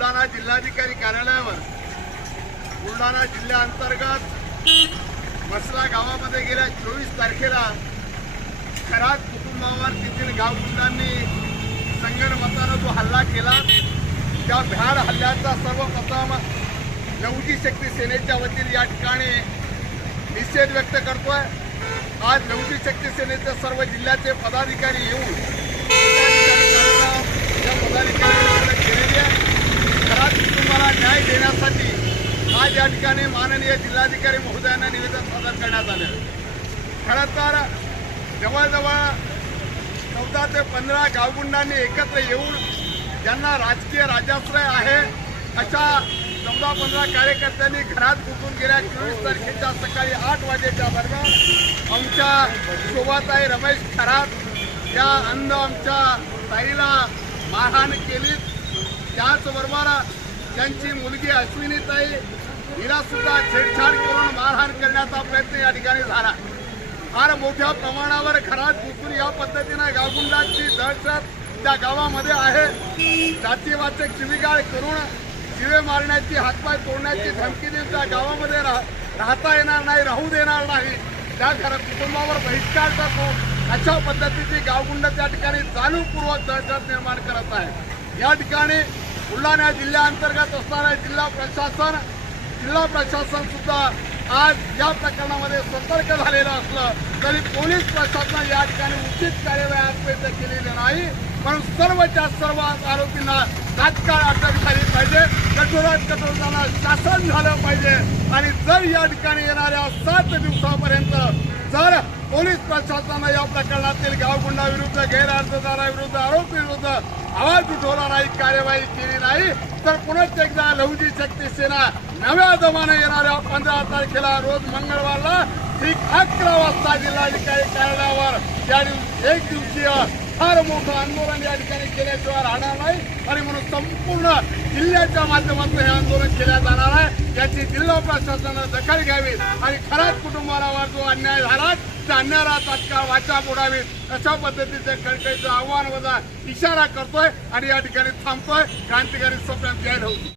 बुलढाणा जिल्हाधिकारी कार्यालयावर बुलढाणा जिल्ह्याअंतर्गत मसला गावामध्ये गेल्या चोवीस तारखेला खरात कुटुंबावर तेथील गावगुंडांनी संगणमतानं जो हल्ला केला त्या भ्याड हल्ल्याचा सर्वप्रथम लवजी शक्ती सेनेच्या वतीने या ठिकाणी निषेध व्यक्त करतोय. आज लवजी शक्ती सेनेचे सर्व जिल्ह्याचे पदाधिकारी येऊन या पदाधिकाऱ्यांकडे केलेली आहे खरात कुटुंबाला न्याय देण्यासाठी आज या ठिकाणी माननीय जिल्हाधिकारी महोदयांना निवेदन सादर करण्यात आले खरं तर जवळजवळ चौदा ते पंधरा गावगुंडांनी एकत्र येऊन ज्यांना राजकीय राजाश्रय आहे अशा चौदा पंधरा कार्यकर्त्यांनी घरात घुसून गेल्या चोवीस तारखेच्या सकाळी आठ वाजेच्या दरम्यान आमच्या शोभाताई रमेश खरात या अंध आमच्या ताईला मारहाण केली. त्याचबरोबर त्यांची मुलगी अश्विनीताई हिला सुद्धा छेडछाड करून मारहाण करण्याचा प्रयत्न या ठिकाणी झाला. फार मोठ्या प्रमाणावर घरात घुसून या पद्धतीनं गावगुंडांची दहशत त्या गावामध्ये आहे. जातीवाचे चिविगाळ करून शिवे मारण्याची हातपाय तोडण्याची धमकी देऊन त्या गावामध्ये राह राहता येणार नाही राहू देणार नाही. त्या घर कुटुंबावर बहिष्कार जातो अशा पद्धतीची गावगुंड त्या ठिकाणी जाणीवपूर्वक दहशत निर्माण करत आहे. या ठिकाणी बुलढाणा जिल्ह्याअंतर्गत असणारे जिल्हा प्रशासन जिल्हा प्रशासन सुद्धा आज या प्रकरणामध्ये सतर्क झालेलं असलं तरी पोलीस प्रशासन या ठिकाणी उचित कार्यवाही आजपर्यंत केलेली नाही. म्हणून सर्वच्या सर्व आरोपींना तात्काळ अटक झाली पाहिजे. कठोरात कठोर त्यांना शासन झालं पाहिजे. आणि जर या ठिकाणी येणाऱ्या सात दिवसापर्यंत जर पोलीस प्रशासनानं या प्रकरणातील गावगुंडाविरुद्ध गैरअर्जदाराविरुद्ध आरोपीविरुद्ध आवाज उठवला नाही कार्यवाही केली नाही. तर पुनश्च एकदा लहुजी शक्ती सेना नव्या जमाने येणाऱ्या पंधरा तारखेला रोज मंगळवारला ठीक अकरा वाजता जिल्हाधिकारी कार्यालयावर या एक दिवसीय फार मोठं आंदोलन या ठिकाणी केल्याशिवाय राहणार नाही. आणि म्हणून संपूर्ण जिल्ह्याच्या माध्यमातून हे आंदोलन केल्या जाणार आहे. याची जिल्हा प्रशासनानं दखल घ्यावी आणि खराच कुटुंबावर जो अन्याय झाला त्या तात्काळ वाचा फोडावी अशा पद्धतीचे कळकळीचं आव्हान वजा इशारा करतोय आणि या ठिकाणी थांबतोय. क्रांतिकारी स्वप्न जाहीर होती